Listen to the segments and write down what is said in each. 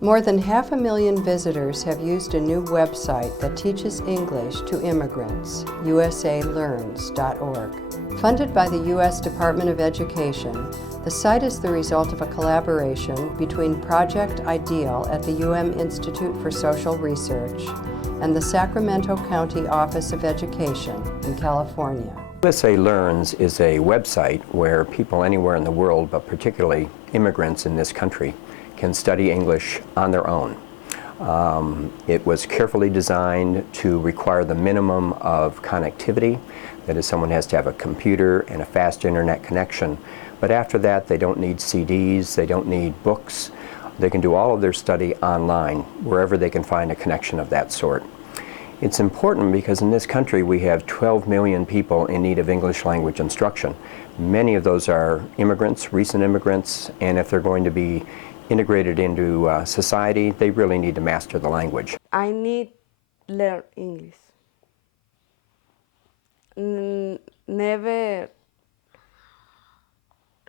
More than 500,000 visitors have used a new website that teaches English to immigrants, usalearns.org. Funded by the U.S. Department of Education, the site is the result of a collaboration between Project IDEAL at the Institute for Social Research and the Sacramento County Office of Education in California. USA Learns is a website where people anywhere in the world, but particularly immigrants in this country, can study English on their own. It was carefully designed to require the minimum of connectivity. That is, someone has to have a computer and a fast internet connection. But after that, they don't need CDs, they don't need books. They can do all of their study online, wherever they can find a connection of that sort. It's important because in this country we have 12 million people in need of English language instruction. Many of those are immigrants, recent immigrants, and if they're going to be integrated into society, they really need to master the language. I need to learn English. Never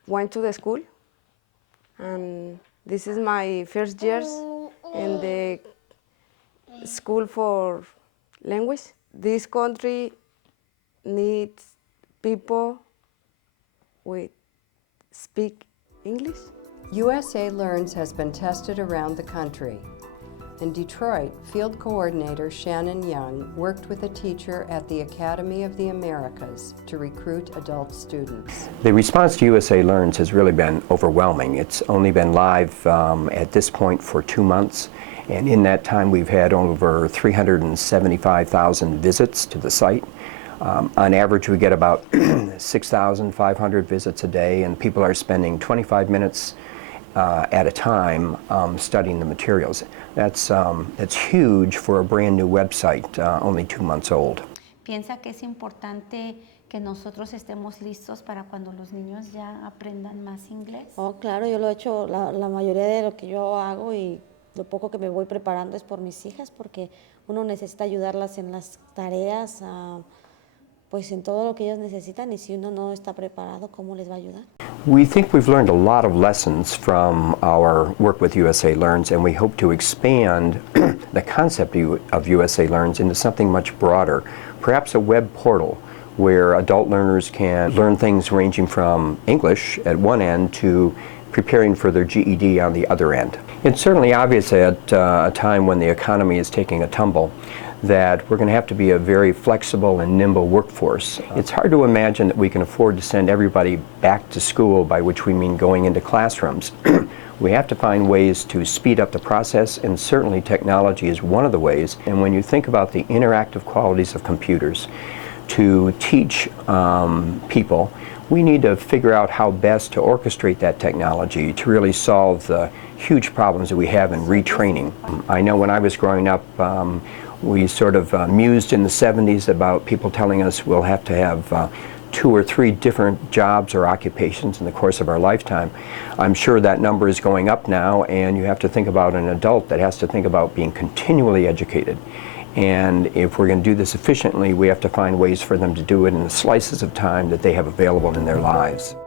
went to the school, and this is my first year in the school for language. This country needs people with speak English. USA Learns has been tested around the country. In Detroit, field coordinator Shannon Young worked with a teacher at the Academy of the Americas to recruit adult students. The response to USA Learns has really been overwhelming. It's only been live at this point for 2 months, and in that time we've had over 375,000 visits to the site. On average we get about 6,500 visits a day, and people are spending 25 minutes at a time studying the materials. That's huge for a brand new website, only 2 months old. Piensa que es importante que nosotros estemos listos para cuando los niños ya aprendan más inglés. Oh, claro, yo lo he hecho, la mayoría de lo que yo hago y lo poco que me voy preparando es por mis hijas, porque uno necesita ayudarlas en las tareas, pues en todo lo que ellos necesitan, y si uno no está preparado, ¿cómo les va a ayudar? We think we've learned a lot of lessons from our work with USA Learns, and we hope to expand the concept of USA Learns into something much broader, perhaps a web portal where adult learners can learn things ranging from English at one end to preparing for their GED on the other end. It's certainly obvious at a time when the economy is taking a tumble that we're going to have to be a very flexible and nimble workforce. It's hard to imagine that we can afford to send everybody back to school, by which we mean going into classrooms. We have to find ways to speed up the process, and certainly technology is one of the ways. And when you think about the interactive qualities of computers to teach people, we need to figure out how best to orchestrate that technology to really solve the huge problems that we have in retraining. I know when I was growing up, we sort of mused in the 70s about people telling us we'll have to have 2 or 3 different jobs or occupations in the course of our lifetime. I'm sure that number is going up now, and you have to think about an adult that has to think about being continually educated. And if we're going to do this efficiently, we have to find ways for them to do it in the slices of time that they have available in their lives.